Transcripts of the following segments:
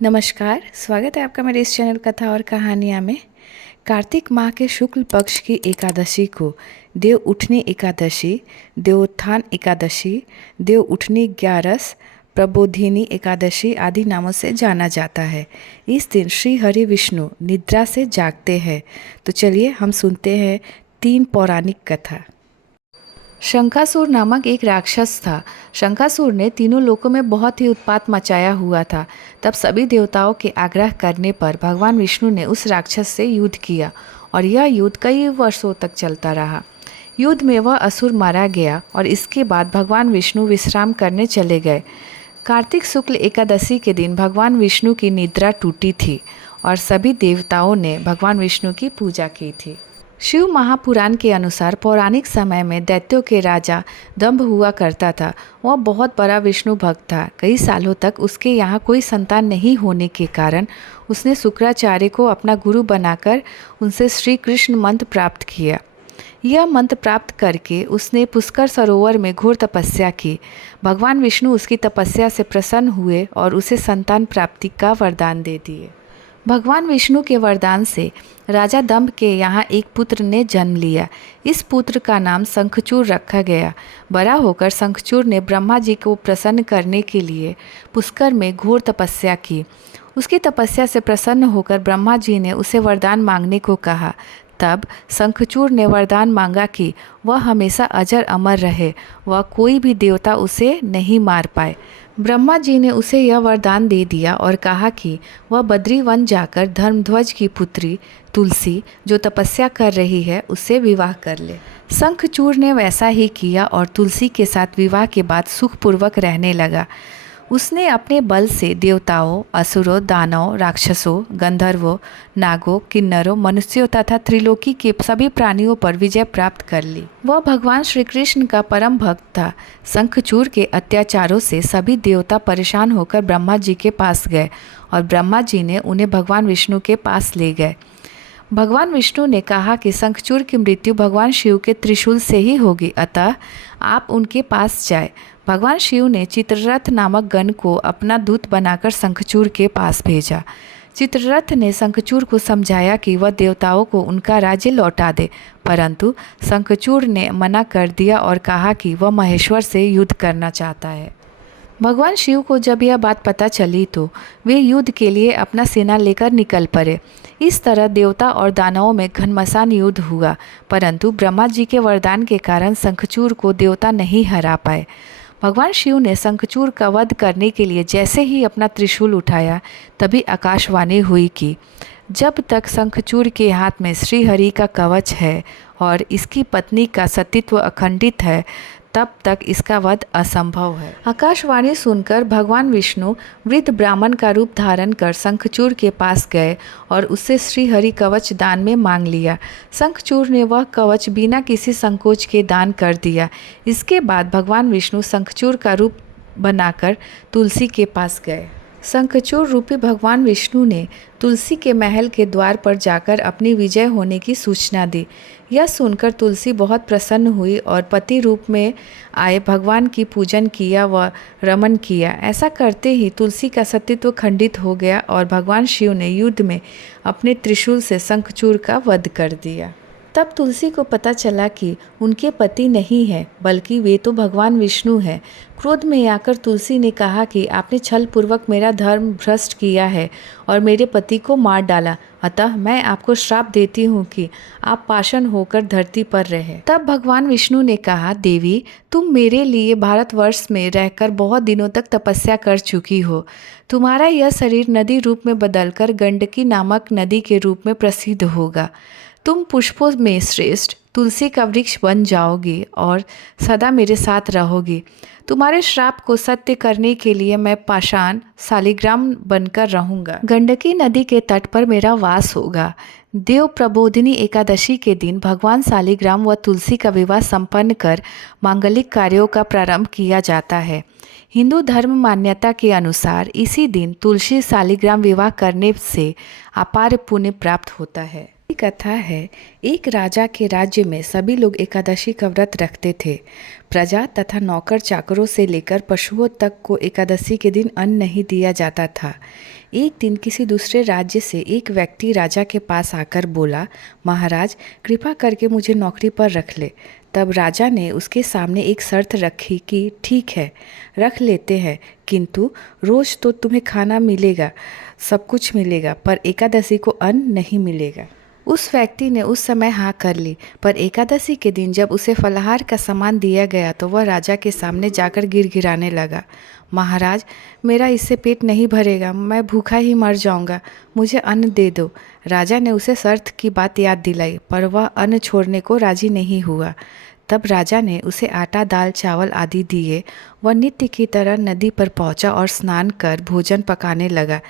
नमस्कार, स्वागत है आपका मेरे इस चैनल कथा और कहानियाँ में। कार्तिक माह के शुक्ल पक्ष की एकादशी को देव उठनी एकादशी, देवोत्थान एकादशी, देव उठनी ग्यारस, प्रबोधिनी एकादशी आदि नामों से जाना जाता है। इस दिन श्री हरि विष्णु निद्रा से जागते हैं। तो चलिए हम सुनते हैं 3 पौराणिक कथा। शंखासुर नामक एक राक्षस था। शंखासुर ने तीनों लोकों में बहुत ही उत्पात मचाया हुआ था। तब सभी देवताओं के आग्रह करने पर भगवान विष्णु ने उस राक्षस से युद्ध किया और यह युद्ध कई वर्षों तक चलता रहा। युद्ध में वह असुर मारा गया और इसके बाद भगवान विष्णु विश्राम करने चले गए। कार्तिक शुक्ल एकादशी के दिन भगवान विष्णु की निद्रा टूटी थी और सभी देवताओं ने भगवान विष्णु की पूजा की थी। शिव महापुराण के अनुसार पौराणिक समय में दैत्यों के राजा दंभ हुआ करता था। वह बहुत बड़ा विष्णु भक्त था। कई सालों तक उसके यहाँ कोई संतान नहीं होने के कारण उसने शुक्राचार्य को अपना गुरु बनाकर उनसे श्री कृष्ण मंत्र प्राप्त किया। यह मंत्र प्राप्त करके उसने पुष्कर सरोवर में घोर तपस्या की। भगवान विष्णु उसकी तपस्या से प्रसन्न हुए और उसे संतान प्राप्ति का वरदान दे दिए। भगवान विष्णु के वरदान से राजा दंभ के यहाँ एक पुत्र ने जन्म लिया। इस पुत्र का नाम शंखचूड़ रखा गया। बड़ा होकर शंखचूड़ ने ब्रह्मा जी को प्रसन्न करने के लिए पुष्कर में घोर तपस्या की। उसकी तपस्या से प्रसन्न होकर ब्रह्मा जी ने उसे वरदान मांगने को कहा। तब शंखचूड़ ने वरदान मांगा कि वह हमेशा अजर अमर रहे, वह कोई भी देवता उसे नहीं मार पाए। ब्रह्मा जी ने उसे यह वरदान दे दिया और कहा कि वह बद्री वन जाकर धर्मध्वज की पुत्री तुलसी, जो तपस्या कर रही है, उससे विवाह कर ले। शंखचूड़ ने वैसा ही किया और तुलसी के साथ विवाह के बाद सुखपूर्वक रहने लगा। उसने अपने बल से देवताओं, असुरों, दानवों, राक्षसों, गंधर्वों, नागों, किन्नरों, मनुष्यों तथा त्रिलोकी के सभी प्राणियों पर विजय प्राप्त कर ली। वह भगवान श्री कृष्ण का परम भक्त था। शंखचूड़ के अत्याचारों से सभी देवता परेशान होकर ब्रह्मा जी के पास गए और ब्रह्मा जी ने उन्हें भगवान विष्णु के पास ले गए। भगवान विष्णु ने कहा कि शंखचूड़ की मृत्यु भगवान शिव के त्रिशूल से ही होगी, अतः आप उनके पास जाए। भगवान शिव ने चित्ररथ नामक गण को अपना दूत बनाकर शंखचूड़ के पास भेजा। चित्ररथ ने शंखचूड़ को समझाया कि वह देवताओं को उनका राज्य लौटा दे, परंतु शंखचूड़ ने मना कर दिया और कहा कि वह महेश्वर से युद्ध करना चाहता है। भगवान शिव को जब यह बात पता चली तो वे युद्ध के लिए अपना सेना लेकर निकल पड़े। इस तरह देवता और दानवों में घनमसान युद्ध हुआ, परंतु ब्रह्मा जी के वरदान के कारण शंखचूड़ को देवता नहीं हरा पाए। भगवान शिव ने शंखचूड़ का वध करने के लिए जैसे ही अपना त्रिशूल उठाया, तभी आकाशवाणी हुई कि जब तक शंखचूड़ के हाथ में श्री हरि का कवच है और इसकी पत्नी का सतीत्व अखंडित है, तब तक इसका वध असंभव है। आकाशवाणी सुनकर भगवान विष्णु वृद्ध ब्राह्मण का रूप धारण कर शंखचूड़ के पास गए और उससे श्री हरि कवच दान में मांग लिया। शंखचूड़ ने वह कवच बिना किसी संकोच के दान कर दिया। इसके बाद भगवान विष्णु शंखचूड़ का रूप बनाकर तुलसी के पास गए। शंखचूड़ रूपी भगवान विष्णु ने तुलसी के महल के द्वार पर जाकर अपनी विजय होने की सूचना दी। यह सुनकर तुलसी बहुत प्रसन्न हुई और पति रूप में आए भगवान की पूजन किया व रमन किया। ऐसा करते ही तुलसी का सतीत्व खंडित हो गया और भगवान शिव ने युद्ध में अपने त्रिशूल से शंखचूड़ का वध कर दिया। तब तुलसी को पता चला कि उनके पति नहीं है, बल्कि वे तो भगवान विष्णु हैं। क्रोध में आकर तुलसी ने कहा कि आपने छल पूर्वक मेरा धर्म भ्रष्ट किया है और मेरे पति को मार डाला, अतः मैं आपको श्राप देती हूँ कि आप पाषाण होकर धरती पर रहे। तब भगवान विष्णु ने कहा, देवी, तुम मेरे लिए भारतवर्ष में रहकर बहुत दिनों तक तपस्या कर चुकी हो। तुम्हारा यह शरीर नदी रूप में बदलकर गंडकी नामक नदी के रूप में प्रसिद्ध होगा। तुम पुष्पों में श्रेष्ठ तुलसी का वृक्ष बन जाओगी और सदा मेरे साथ रहोगी। तुम्हारे श्राप को सत्य करने के लिए मैं पाषाण शालिग्राम बनकर रहूँगा। गंडकी नदी के तट पर मेरा वास होगा। देव प्रबोधिनी एकादशी के दिन भगवान शालिग्राम व तुलसी का विवाह संपन्न कर मांगलिक कार्यों का प्रारंभ किया जाता है। हिंदू धर्म मान्यता के अनुसार इसी दिन तुलसी शालिग्राम विवाह करने से अपार पुण्य प्राप्त होता है। ये कथा है, एक राजा के राज्य में सभी लोग एकादशी का व्रत रखते थे। प्रजा तथा नौकर चाकरों से लेकर पशुओं तक को एकादशी के दिन अन्न नहीं दिया जाता था। एक दिन किसी दूसरे राज्य से एक व्यक्ति राजा के पास आकर बोला, महाराज कृपा करके मुझे नौकरी पर रख ले। तब राजा ने उसके सामने एक शर्त रखी कि ठीक है, रख लेते हैं, किंतु रोज तो तुम्हें खाना मिलेगा, सब कुछ मिलेगा, पर एकादशी को अन्न नहीं मिलेगा। उस व्यक्ति ने उस समय हाँ कर ली, पर एकादशी के दिन जब उसे फलाहार का सामान दिया गया तो वह राजा के सामने जाकर गिड़गिड़ाने लगा, महाराज मेरा इससे पेट नहीं भरेगा, मैं भूखा ही मर जाऊंगा, मुझे अन्न दे दो। राजा ने उसे शर्त की बात याद दिलाई, पर वह अन्न छोड़ने को राजी नहीं हुआ। तब राजा ने उसे आटा, दाल, चावल आदि दिए। वह नित्य की तरह नदी पर पहुंचा और स्नान कर भोजन पकाने लगा।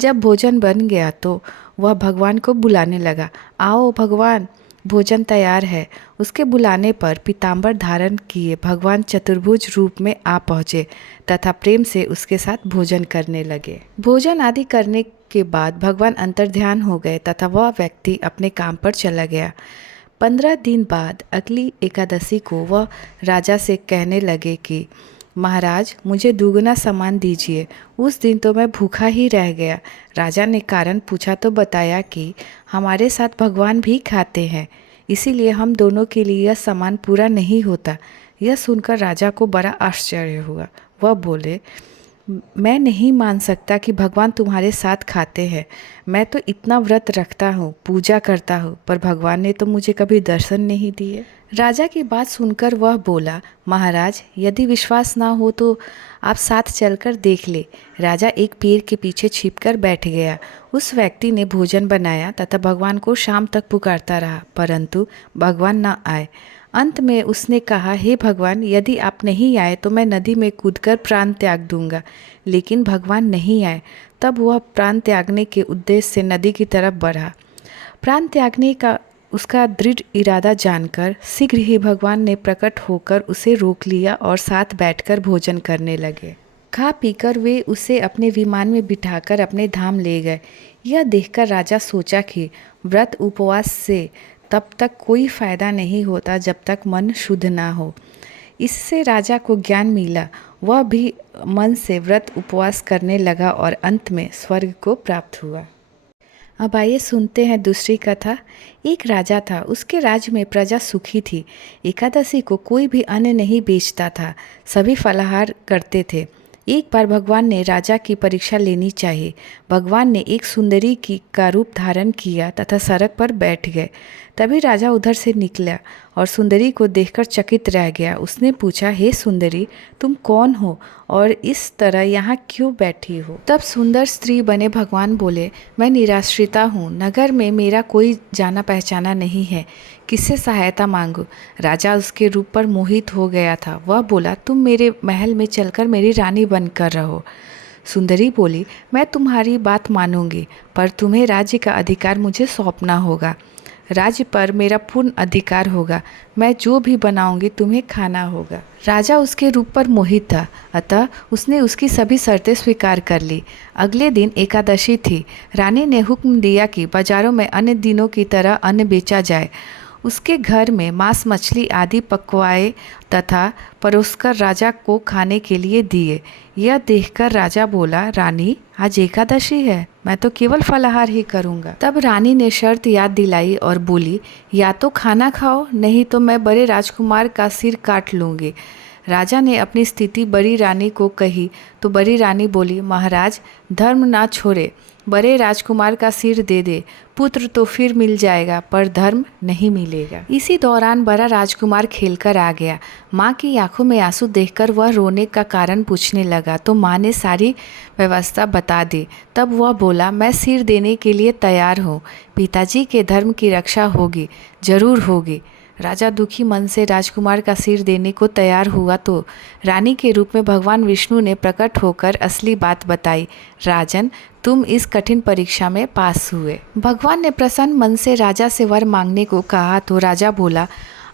जब भोजन बन गया तो वह भगवान को बुलाने लगा, आओ भगवान, भोजन तैयार है। उसके बुलाने पर पीताम्बर धारण किए भगवान चतुर्भुज रूप में आ पहुँचे तथा प्रेम से उसके साथ भोजन करने लगे। भोजन आदि करने के बाद भगवान अंतर्ध्यान हो गए तथा वह व्यक्ति अपने काम पर चला गया। 15 दिन बाद अगली एकादशी को वह राजा से कहने लगे कि महाराज मुझे दुगना सामान दीजिए, उस दिन तो मैं भूखा ही रह गया। राजा ने कारण पूछा तो बताया कि हमारे साथ भगवान भी खाते हैं, इसीलिए हम दोनों के लिए यह सामान पूरा नहीं होता। यह सुनकर राजा को बड़ा आश्चर्य हुआ। वह बोले, मैं नहीं मान सकता कि भगवान तुम्हारे साथ खाते हैं। मैं तो इतना व्रत रखता हूँ, पूजा करता हूँ, पर भगवान ने तो मुझे कभी दर्शन नहीं दिए। राजा की बात सुनकर वह बोला, महाराज यदि विश्वास ना हो तो आप साथ चलकर देख ले। राजा एक पेड़ के पीछे छिपकर बैठ गया। उस व्यक्ति ने भोजन बनाया तथा भगवान को शाम तक पुकारता रहा, परंतु भगवान न आए। अंत में उसने कहा, हे भगवान यदि आप नहीं आए तो मैं नदी में कूदकर प्राण त्याग दूंगा। लेकिन भगवान नहीं आए। तब वह प्राण त्यागने के उद्देश्य से नदी की तरफ बढ़ा। प्राण त्यागने का उसका दृढ़ इरादा जानकर शीघ्र ही भगवान ने प्रकट होकर उसे रोक लिया और साथ बैठकर भोजन करने लगे। खा पीकर वे उसे अपने विमान में बिठाकर अपने धाम ले गए। यह देखकर राजा सोचा कि व्रत उपवास से तब तक कोई फायदा नहीं होता जब तक मन शुद्ध ना हो। इससे राजा को ज्ञान मिला। वह भी मन से व्रत उपवास करने लगा और अंत में स्वर्ग को प्राप्त हुआ। अब आइए सुनते हैं दूसरी कथा। एक राजा था, उसके राज्य में प्रजा सुखी थी। एकादशी को कोई भी अन्न नहीं बेचता था, सभी फलाहार करते थे। एक बार भगवान ने राजा की परीक्षा लेनी चाहिए। भगवान ने एक सुंदरी का रूप धारण किया तथा सड़क पर बैठ गए। तभी राजा उधर से निकला और सुंदरी को देखकर चकित रह गया। उसने पूछा, हे सुंदरी, तुम कौन हो और इस तरह यहाँ क्यों बैठी हो? तब सुंदर स्त्री बने भगवान बोले, मैं निराश्रिता हूँ, नगर में मेरा कोई जाना पहचाना नहीं है, किससे सहायता मांगूं? राजा उसके रूप पर मोहित हो गया था। वह बोला, तुम मेरे महल में चलकर मेरी रानी बनकर रहो। सुंदरी बोली, मैं तुम्हारी बात मानूंगी, पर तुम्हें राज्य का अधिकार मुझे सौंपना होगा। राज्य पर मेरा पूर्ण अधिकार होगा। मैं जो भी बनाऊंगी तुम्हें खाना होगा। राजा उसके रूप पर मोहित था, अतः उसने उसकी सभी शर्तें स्वीकार कर ली। अगले दिन एकादशी थी। रानी ने हुक्म दिया कि बाजारों में अन्य दिनों की तरह अन्न बेचा जाए। उसके घर में मांस, मछली आदि पकवाए तथा परोसकर राजा को खाने के लिए दिए। यह देखकर राजा बोला, रानी आज एकादशी है, मैं तो केवल फलाहार ही करूँगा। तब रानी ने शर्त याद दिलाई और बोली, या तो खाना खाओ, नहीं तो मैं बड़े राजकुमार का सिर काट लूँगी। राजा ने अपनी स्थिति बड़ी रानी को कही तो बड़ी रानी बोली, महाराज धर्म ना छोड़े, बड़े राजकुमार का सिर दे दे, पुत्र तो फिर मिल जाएगा पर धर्म नहीं मिलेगा। इसी दौरान बड़ा राजकुमार खेलकर आ गया। माँ की आंखों में आंसू देखकर वह रोने का कारण पूछने लगा तो माँ ने सारी व्यवस्था बता दी। तब वह बोला, मैं सिर देने के लिए तैयार हूँ, पिताजी के धर्म की रक्षा होगी, जरूर होगी। राजा दुखी मन से राजकुमार का सिर देने को तैयार हुआ तो रानी के रूप में भगवान विष्णु ने प्रकट होकर असली बात बताई। राजन, तुम इस कठिन परीक्षा में पास हुए। भगवान ने प्रसन्न मन से राजा से वर मांगने को कहा तो राजा बोला,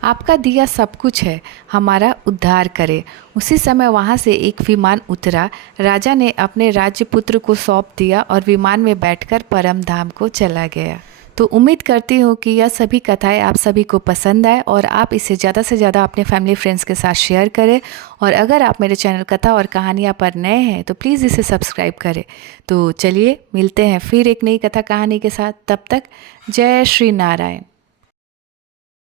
आपका दिया सब कुछ है, हमारा उद्धार करे। उसी समय वहाँ से एक विमान उतरा। राजा ने अपने राज्य पुत्र को सौंप दिया और विमान में बैठकर परम धाम को चला गया। तो उम्मीद करती हूँ कि यह सभी कथाएं आप सभी को पसंद आए और आप इसे ज़्यादा से ज़्यादा अपने फैमिली फ्रेंड्स के साथ शेयर करें। और अगर आप मेरे चैनल कथा और कहानियाँ पर नए हैं तो प्लीज़ इसे सब्सक्राइब करें। तो चलिए मिलते हैं फिर एक नई कथा कहानी के साथ। तब तक जय श्री नारायण।